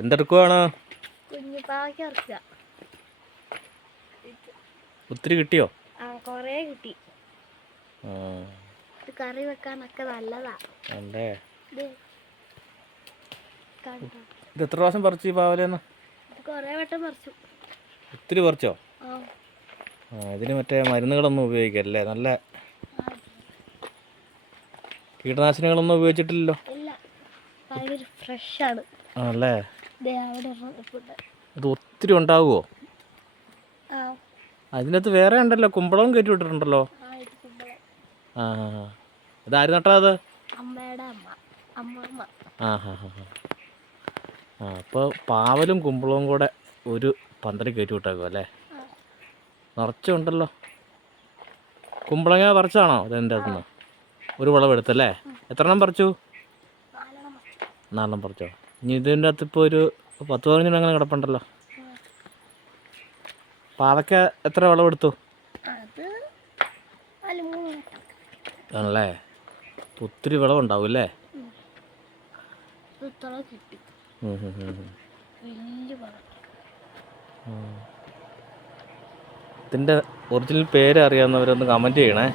എന്തെടുക്കുവാണ്? ഒത്തിരി കിട്ടിയോ? കൊറേ കിട്ടി. കറി വെക്കാനൊക്കെ നല്ലതാ. അല്ലേ ഇത് എത്ര പ്രാവശ്യം പറിച്ചു ഈ പാവലെന്ന്? ഒത്തിരി പറിച്ചോ? ഇതിന് മറ്റേ മരുന്നുകളൊന്നും ഉപയോഗിക്കല്ലേ? നല്ല കീടനാശിനികളൊന്നും ഉപയോഗിച്ചിട്ടില്ലല്ലോ? ആണല്ലേ? നിൽപ്പുണ്ട്. ഒത്തിരി ഉണ്ടാവുമോ അതിനകത്ത് വേറെ ഉണ്ടല്ലോ കുമ്പളവും കയറ്റി വിട്ടിട്ടുണ്ടല്ലോ. ആ. ഇതാര് നട്ടാ അത്? ആ ഹാ ഹാ ഹാ ആ അപ്പോൾ പാവലും കുമ്പളവും കൂടെ ഒരു പന്തലി കയറ്റി വിട്ടേക്കും അല്ലേ? നിറച്ചുണ്ടല്ലോ. കുമ്പളങ്ങ പറിച്ചാണോ ഇതിന്റെ അകത്തുനിന്ന് ഒരു വിളവെടുത്തല്ലേ എത്ര എണ്ണം പറിച്ചു. നാലെണ്ണം പറിച്ചു. ഇനി ഇതിന്റെ അകത്ത് ഇപ്പോൾ ഒരു പത്ത് പതിനഞ്ച് അങ്ങനെ കിടപ്പുണ്ടല്ലോ. പാവയ്ക്ക എത്ര വിളവെടുത്തു ആണല്ലേ? ഒത്തിരി വിളവുണ്ടാവും അല്ലേ? ഇതിന്റെ ഒറിജിനൽ പേര് അറിയാവുന്നവരൊന്ന് കമന്റ് ചെയ്യണേ.